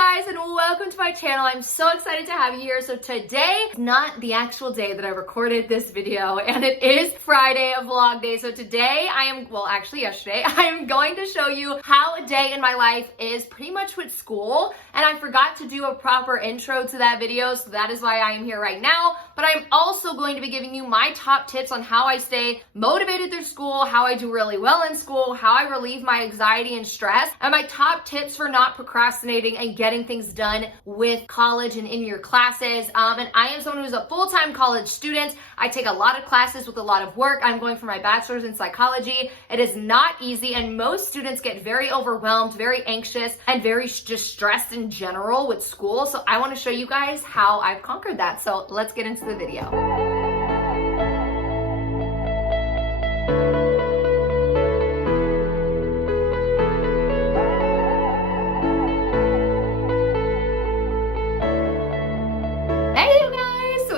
guys, and welcome to my channel. I'm so excited to have you here. So today is not the actual day that I recorded this video, and it is Friday, a vlog day. So today yesterday, I am going to show you how a day in my life is pretty much with school. And I forgot to do a proper intro to that video, so that is why I am here right now. But I'm also going to be giving you my top tips on how I stay motivated through school, how I do really well in school, how I relieve my anxiety and stress, and my top tips for not procrastinating and getting things done with college and in your classes. And I am someone who's a full-time college student. I take a lot of classes with a lot of work. I'm going for my bachelor's in psychology. It is not easy, and most students get very overwhelmed, very anxious, and very just stressed in general with school. So I want to show you guys how I've conquered that. So let's get into the video.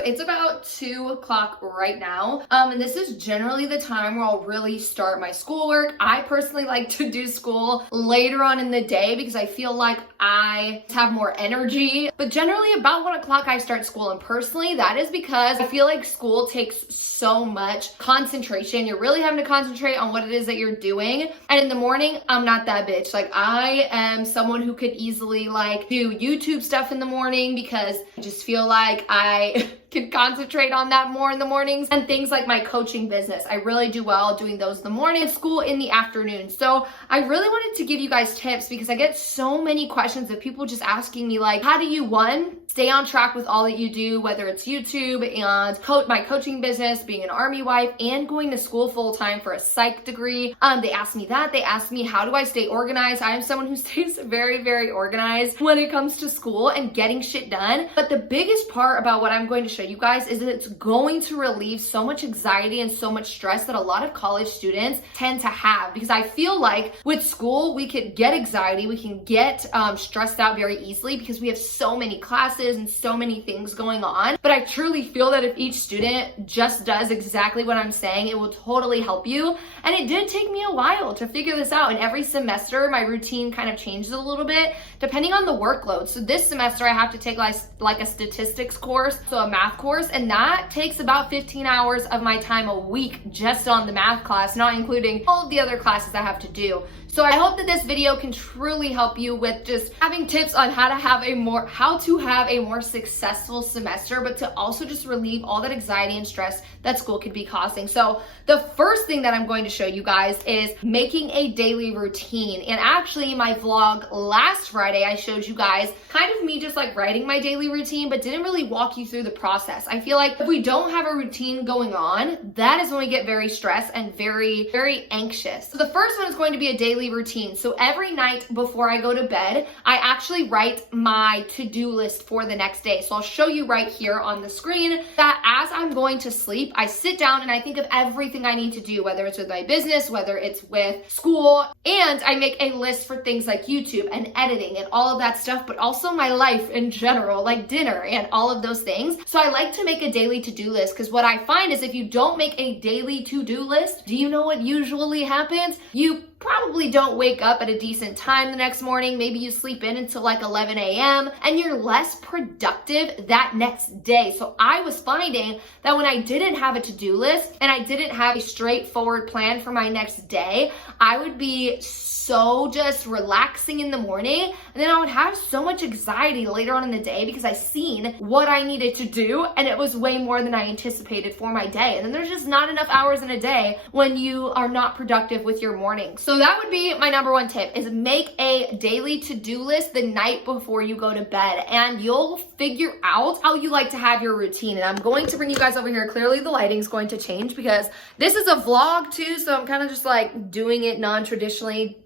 It's about 2 o'clock right now, and this is generally the time where I'll really start my schoolwork. I personally like to do school later on in the day because I feel like I have more energy, but generally about 1 o'clock I start school, and personally that is because I feel like school takes so much concentration. You're really having to concentrate on what it is that you're doing, and in the morning I'm not that bitch. Like, I am someone who could easily do YouTube stuff in the morning because I just feel like I can concentrate on that more in the mornings. And things like my coaching business, I really do well doing those in the morning, school in the afternoon. So I really wanted to give you guys tips because I get so many questions of people just asking me how do you, one, stay on track with all that you do, whether it's YouTube and my coaching business, being an army wife, and going to school full-time for a psych degree. They asked me that. They asked me, how do I stay organized? I am someone who stays very, very organized when it comes to school and getting shit done. But the biggest part about what I'm going to show you guys is that it's going to relieve so much anxiety and so much stress that a lot of college students tend to have. Because I feel like with school, we could get anxiety, we can get stressed out very easily because we have so many classes and so many things going on. But I truly feel that if each student just does exactly what I'm saying, it will totally help you. And it did take me a while to figure this out. And every semester, my routine kind of changes a little bit depending on the workload. So this semester, I have to take like a statistics course, so a math course, and that takes about 15 hours of my time a week just on the math class, not including all of the other classes I have to do. So I hope that this video can truly help you with just having tips on how to have a more successful semester, but to also just relieve all that anxiety and stress that school could be causing. So the first thing that I'm going to show you guys is making a daily routine. And actually, my vlog last Friday, I showed you guys kind of me just writing my daily routine, but didn't really walk you through the process. I feel like if we don't have a routine going on, that is when we get very stressed and very, very anxious. So the first one is going to be a daily routine. So every night before I go to bed, I actually write my to-do list for the next day. So I'll show you right here on the screen that as I'm going to sleep, I sit down and I think of everything I need to do, whether it's with my business, whether it's with school, and I make a list for things like YouTube and editing and all of that stuff, but also my life in general, like dinner and all of those things. So I like to make a daily to-do list because what I find is if you don't make a daily to-do list, do you know what usually happens? You probably don't wake up at a decent time the next morning. Maybe you sleep in until 11 a.m. and you're less productive that next day. So I was finding that when I didn't have a to-do list and I didn't have a straightforward plan for my next day, I would be so just relaxing in the morning, and then I would have so much anxiety later on in the day because I seen what I needed to do and it was way more than I anticipated for my day. And then there's just not enough hours in a day when you are not productive with your morning. So that would be my number one tip, is make a daily to-do list the night before you go to bed, and you'll figure out how you like to have your routine. And I'm going to bring you guys over here. Clearly the lighting's going to change because this is a vlog too, so I'm kind of just doing it non-traditionally.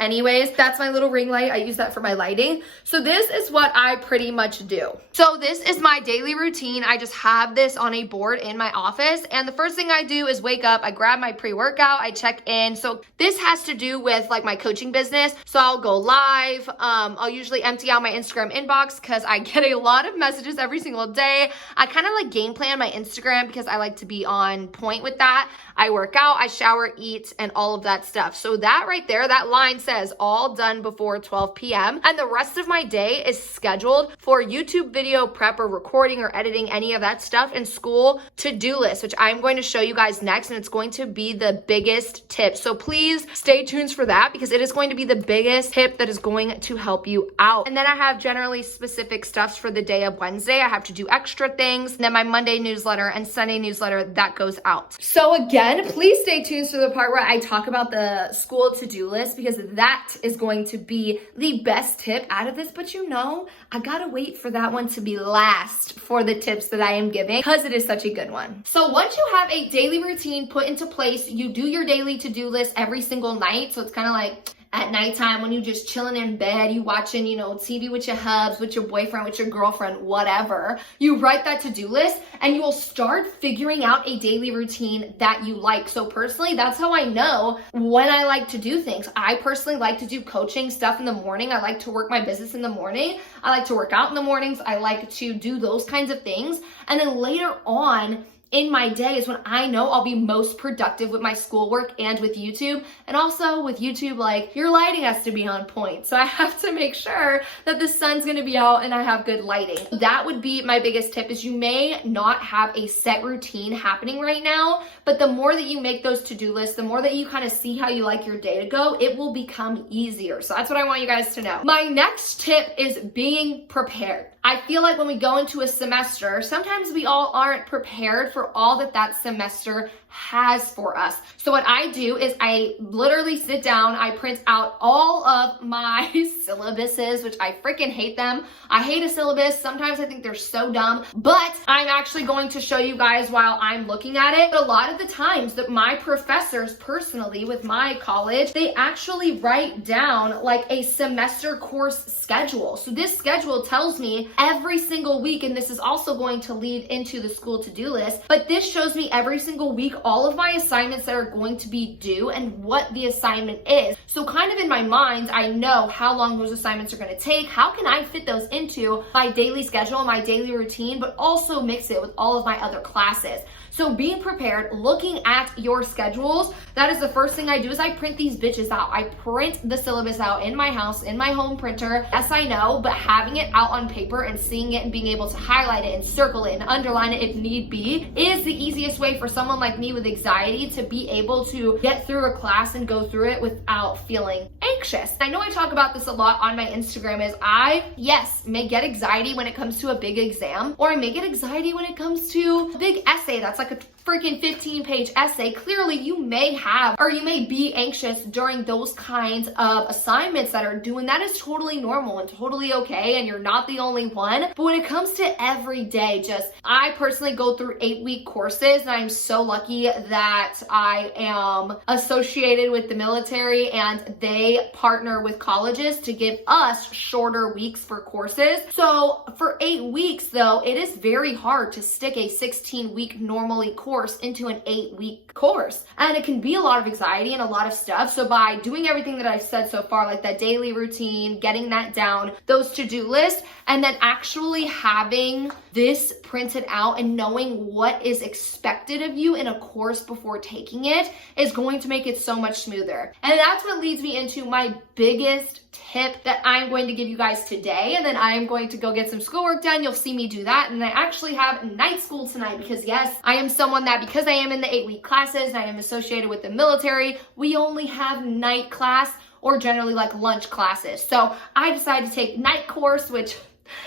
Anyways, that's my little ring light. I use that for my lighting. So this is what I pretty much do. So this is my daily routine. I just have this on a board in my office. And the first thing I do is wake up, I grab my pre-workout, I check in. So this has to do with my coaching business. So I'll go live. I'll usually empty out my Instagram inbox because I get a lot of messages every single day. I kind of game plan my Instagram because I like to be on point with that. I work out, I shower, eat, and all of that stuff. So that right there, where that line says all done before 12 p.m. And the rest of my day is scheduled for YouTube video prep or recording or editing, any of that stuff, and school to-do list, which I'm going to show you guys next. And it's going to be the biggest tip. So please stay tuned for that, because it is going to be the biggest tip that is going to help you out. And then I have generally specific stuffs for the day of Wednesday. I have to do extra things. And then my Monday newsletter and Sunday newsletter, that goes out. So again, please stay tuned to the part where I talk about the school to-do list, because that is going to be the best tip out of this. But you know, I gotta wait for that one to be last for the tips that I am giving, because it is such a good one. So once you have a daily routine put into place, you do your daily to-do list every single night. So it's kind of like at nighttime when you just chilling in bed, you watching, you know, TV with your hubs, with your boyfriend, with your girlfriend, whatever. You write that to-do list and you will start figuring out a daily routine that you like. So personally, that's how I know when I like to do things. I personally like to do coaching stuff in the morning. I like to work my business in the morning. I like to work out in the mornings. I like to do those kinds of things. And then later on in my day is when I know I'll be most productive with my schoolwork and with YouTube. And also with YouTube, like, your lighting has to be on point. So I have to make sure that the sun's gonna be out and I have good lighting. That would be my biggest tip, is you may not have a set routine happening right now, but the more that you make those to-do lists, the more that you kind of see how you like your day to go, it will become easier. So that's what I want you guys to know. My next tip is being prepared. I feel like when we go into a semester, sometimes we all aren't prepared for all that semester has for us. So what I do is I literally sit down, I print out all of my syllabuses, which I freaking hate them. I hate a syllabus. Sometimes I think they're so dumb, but I'm actually going to show you guys while I'm looking at it. But a lot of the times that my professors personally with my college, they actually write down like a semester course schedule. So this schedule tells me every single week, and this is also going to lead into the school to-do list, but this shows me every single week all of my assignments that are going to be due and what the assignment is. So kind of in my mind, I know how long those assignments are going to take. How can I fit those into my daily schedule, my daily routine, but also mix it with all of my other classes? So being prepared, looking at your schedules, that is the first thing I do, is I print these bitches out. I print the syllabus out in my house, in my home printer. Yes, I know, but having it out on paper and seeing it and being able to highlight it and circle it and underline it if need be is the easiest way for someone like me with anxiety to be able to get through a class and go through it without feeling anxious. I know I talk about this a lot on my Instagram, is I, yes, may get anxiety when it comes to a big exam, or I may get anxiety when it comes to a big essay that's like a freaking 15-page essay. Clearly you may have, or you may be anxious during those kinds of assignments that are due, and that is totally normal and totally okay, and you're not the only one. But when it comes to every day, I personally go through 8-week courses, and I'm so lucky that I am associated with the military and they partner with colleges to give us shorter weeks for courses. So for 8 weeks though, it is very hard to stick a 16-week normally course into an 8-week course. And it can be a lot of anxiety and a lot of stuff. So by doing everything that I've said so far, like that daily routine, getting that down, those to-do lists, and then actually having this printed out and knowing what is expected of you in a course before taking it is going to make it so much smoother. And that's what leads me into my biggest tip that I'm going to give you guys today. And then I am going to go get some schoolwork done. You'll see me do that. And I actually have night school tonight because yes, I am someone that, because I am in the 8-week classes and I am associated with the military, we only have night class, or generally like lunch classes. So I decided to take night course, which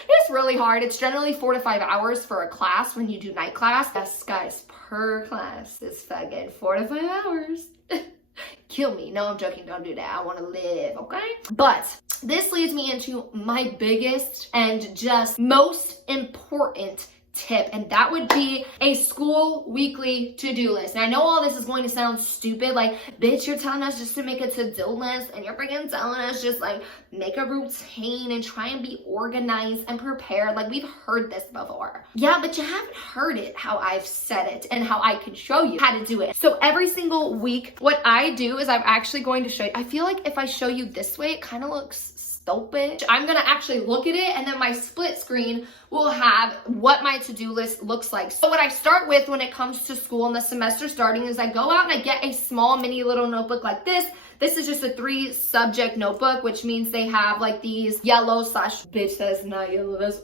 it's really hard. It's generally 4 to 5 hours for a class when you do night class. Yes, guys, per class is fucking 4 to 5 hours. Kill me. No, I'm joking. Don't do that. I want to live, okay? But this leads me into my biggest and just most important tip, and that would be a school weekly to-do list. And I know all this is going to sound stupid, like, bitch, you're telling us just to make a to-do list, and you're freaking telling us just like make a routine and try and be organized and prepared. Like, we've heard this before. Yeah, but you haven't heard it how I've said it and how I can show you how to do it. So every single week, what I do is I'm actually going to show you. I feel like if I show you this way, it kind of looks stupid. I'm gonna actually look at it, and then my split screen will have what my to-do list looks like. So what I start with when it comes to school and the semester starting is I go out and I get a small mini little notebook like this This is just a 3 subject notebook, which means they have like these yellow slash, bitch says not yellow, that's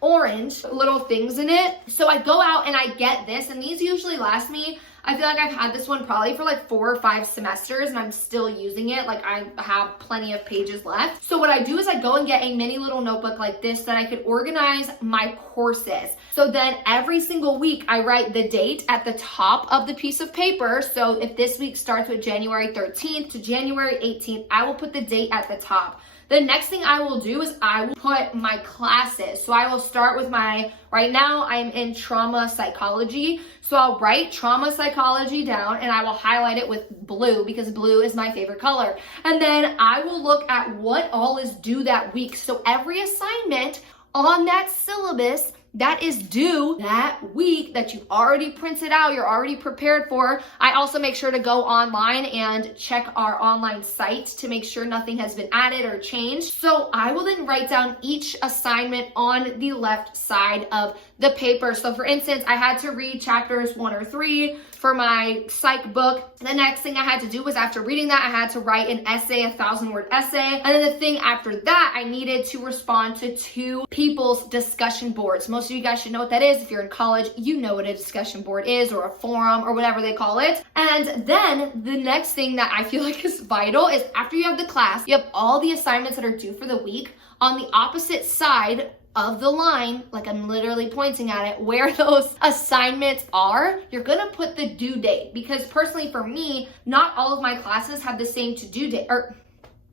orange little things in it. So I go out and I get this, and these usually last me, I feel like I've had this one probably for like 4 or 5 semesters and I'm still using it. Like I have plenty of pages left. So what I do is I go and get a mini little notebook like this that I could organize my courses. So then every single week I write the date at the top of the piece of paper. So if this week starts with January 13th to January 18th, I will put the date at the top. The next thing I will do is I will put my classes. So I will start with right now I'm in trauma psychology. So I'll write trauma psychology down and I will highlight it with blue because blue is my favorite color. And then I will look at what all is due that week. So every assignment on that syllabus that is due that week that you've already printed out, you're already prepared for. I also make sure to go online and check our online site to make sure nothing has been added or changed. So I will then write down each assignment on the left side of the paper. So for instance, I had to read chapters 1 or 3 for my psych book. The next thing I had to do was after reading that, I had to write an essay, a 1,000-word essay. And then the thing after that, I needed to respond to 2 people's discussion boards. Most of you guys should know what that is. If you're in college, you know what a discussion board is, or a forum, or whatever they call it. And then the next thing that I feel like is vital is after you have the class, you have all the assignments that are due for the week. On the opposite side of the line, like I'm literally pointing at it, where those assignments are, you're gonna put the due date. Because personally for me, not all of my classes have the same to-do date,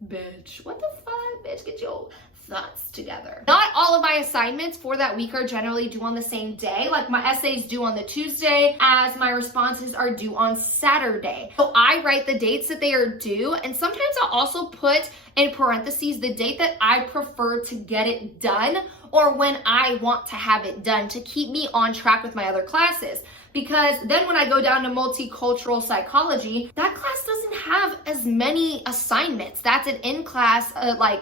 bitch, what the fuck, bitch, get your thoughts together. Not all of my assignments for that week are generally due on the same day. Like my essays due on the Tuesday, as my responses are due on Saturday. So I write the dates that they are due, and sometimes I'll also put in parentheses the date that I prefer to get it done, or when I want to have it done to keep me on track with my other classes. Because then when I go down to multicultural psychology, that class doesn't have as many assignments. That's an in-class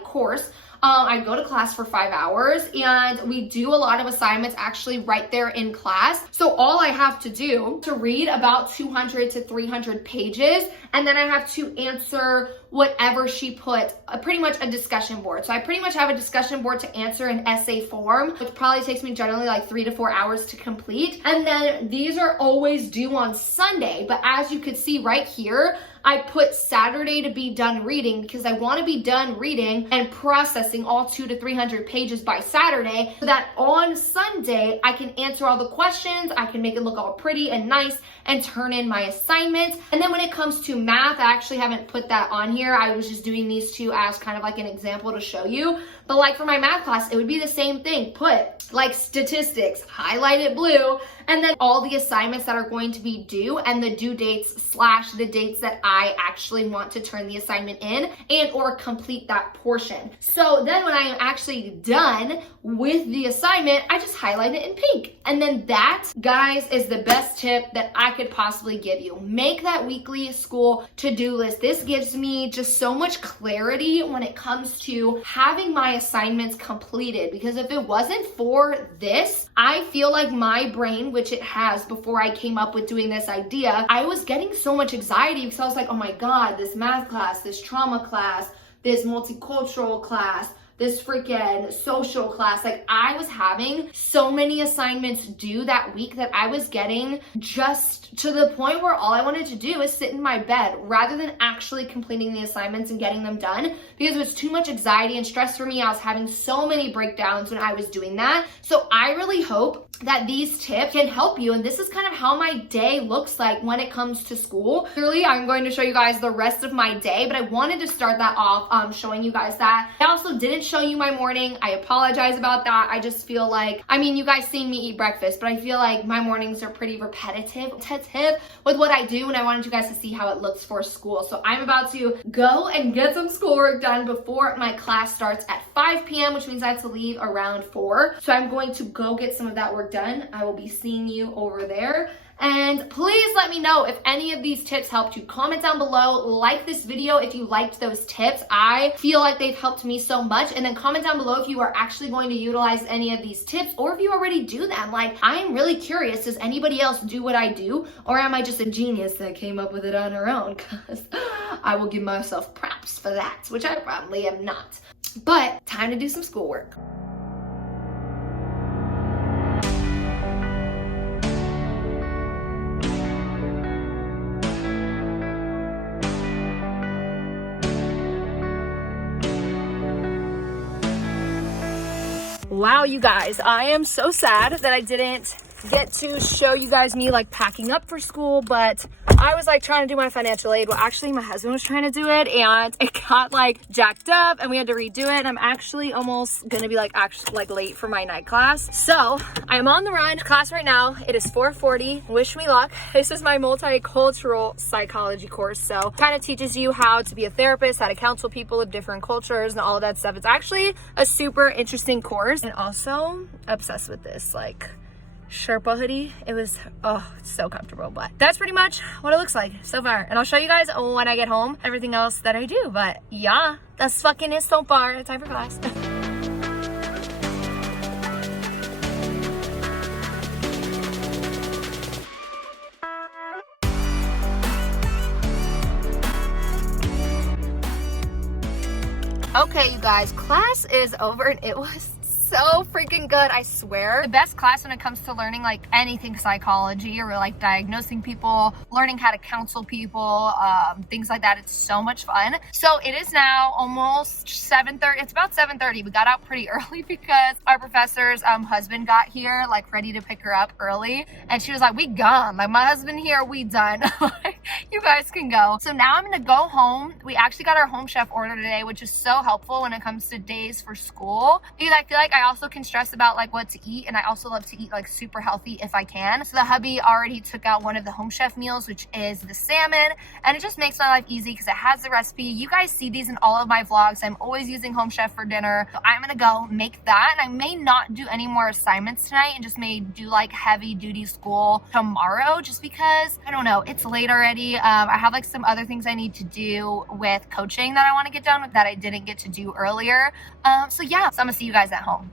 course. I go to class for 5 hours and we do a lot of assignments actually right there in class. So all I have to do to read about 200 to 300 pages, and then I have to answer whatever she put, pretty much a discussion board. So I pretty much have a discussion board to answer in essay form, which probably takes me generally like 3 to 4 hours to complete. And then these are always due on Sunday. But as you could see right here, I put Saturday to be done reading because I want to be done reading and processing all 200 to 300 pages by Saturday, so that on Sunday I can answer all the questions, I can make it look all pretty and nice and turn in my assignments. And then when it comes to math, I actually haven't put that on here. I was just doing these two as kind of like an example to show you. But like for my math class, it would be the same thing. Put like statistics, highlight it blue, and then all the assignments that are going to be due and the due dates / the dates that I actually want to turn the assignment in and or complete that portion. So then when I am actually done with the assignment, I just highlight it in pink. And then that, guys, is the best tip that I could possibly give you. Make that weekly school to-do list. This gives me just so much clarity when it comes to having my assignments completed, because if it wasn't for this, I feel like my brain, which it has before I came up with doing this idea, I was getting so much anxiety because I was like, oh my God, this math class, this trauma class, this multicultural class, this freaking social class. Like I was having so many assignments due that week that I was getting just to the point where all I wanted to do is sit in my bed rather than actually completing the assignments and getting them done, because it was too much anxiety and stress for me. I was having so many breakdowns when I was doing that. So I really hope that these tips can help you. And this is kind of how my day looks like when it comes to school. Clearly, I'm going to show you guys the rest of my day, but I wanted to start that off showing you guys that. I also didn't show you my morning. I apologize about that. I just feel like, I mean, you guys seen me eat breakfast, but I feel like my mornings are pretty repetitive with what I do, and I wanted you guys to see how it looks for school. So I'm about to go and get some schoolwork done before my class starts at 5 p.m., which means I have to leave around 4. So I'm going to go get some of that work done. I will be seeing you over there. And please let me know if any of these tips helped you. Comment down below, like this video if you liked those tips. I feel like they've helped me so much. And then comment down below if you are actually going to utilize any of these tips or if you already do them. Like, I'm really curious, does anybody else do what I do? Or am I just a genius that came up with it on her own? Because I will give myself props for that, which I probably am not. But time to do some schoolwork. Wow, you guys, I am so sad that I didn't get to show you guys me like packing up for school, but I was like trying to do my financial aid. Well, actually my husband was trying to do it and it got like jacked up and we had to redo it. And I'm actually almost gonna be like late for my night class. So I'm on the run to class right now. It is 4:40. Wish me luck. This is my multicultural psychology course. So kind of teaches you how to be a therapist, how to counsel people of different cultures and all of that stuff. It's actually a super interesting course, and also obsessed with this like Sherpa hoodie. It was, oh, it's so comfortable. But that's pretty much what it looks like so far, and I'll show you guys when I get home everything else that I do. But yeah, that's fucking it so far. Time for class. Okay, you guys, class is over and it was so freaking good, I swear. The best class when it comes to learning like anything psychology or like diagnosing people, learning how to counsel people, things like that. It's so much fun. So it is now almost 7:30. It's about 7:30. We got out pretty early because our professor's husband got here like ready to pick her up early, and she was like, we gone, like my husband here, we done. You guys can go. So now I'm gonna go home. We actually got our home chef order today, which is so helpful when it comes to days for school, because I feel like I also can stress about like what to eat, and I also love to eat like super healthy if I can. So the hubby already took out one of the home chef meals, which is the salmon, and it just makes my life easy because it has the recipe. You guys see these in all of my vlogs. I'm always using home chef for dinner. So I'm gonna go make that, and I may not do any more assignments tonight and just may do like heavy duty school tomorrow, just because I don't know, it's late already. I have like some other things I need to do with coaching that I want to get done with that I didn't get to do earlier. So yeah, so I'm gonna see you guys at home.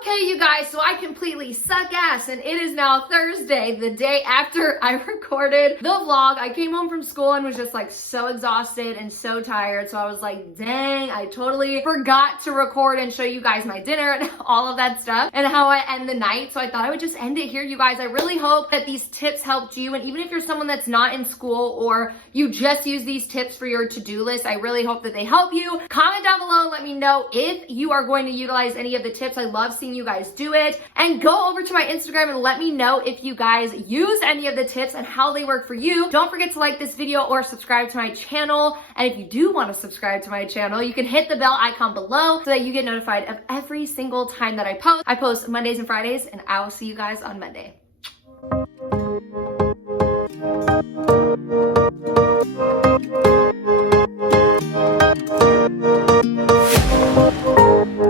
Okay, you guys, so I completely suck ass, and it is now Thursday, the day after I recorded the vlog. I came home from school and was just like so exhausted and so tired, so I was like, dang, I totally forgot to record and show you guys my dinner and all of that stuff and how I end the night. So I thought I would just end it here, you guys. I really hope that these tips helped you, and even if you're someone that's not in school or you just use these tips for your to-do list, I really hope that they help you. Comment down below and let me know if you are going to utilize any of the tips. I love seeing you guys do it, and go over to my Instagram and let me know if you guys use any of the tips and how they work for you. Don't forget to like this video or subscribe to my channel, and if you do want to subscribe to my channel, you can hit the bell icon below so that you get notified of every single time that I post. I post Mondays and Fridays, and I will see you guys on Monday.